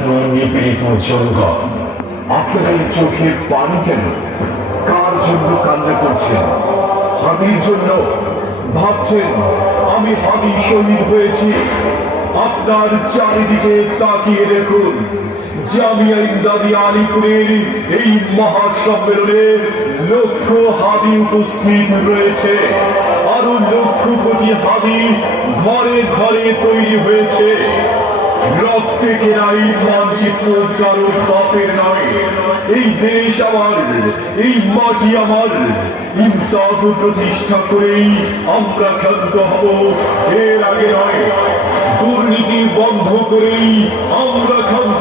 নির্যাতিত নিপীড়িত জনগণ, আপনাদের চোখে পানি কেন? কার জন্য কান্না করছেন? হাদির জন্য? ভাবছেন আমি হাদি শহীদ হয়েছি? আপনার চারিদিকে তাকিয়ে দেখুন, জামিয়া ইমদাদি আলিপুরের এই মহাসম্মেলনে লক্ষ হাদি উপস্থিত রয়েছে। আরো লক্ষ কোটি হাদি ঘরে ঘরে তৈরি হয়েছে। রক্তে কেনাই মানচিত্র চারু বাপের নামে। এই দেশ আমার, এই মাটি আমার। ইনসাফ প্রতিষ্ঠা করেই আমরা ক্ষান্ত হব, এর আগে নয়। দুর্নীতি বন্ধ করেই আমরা ক্ষান্ত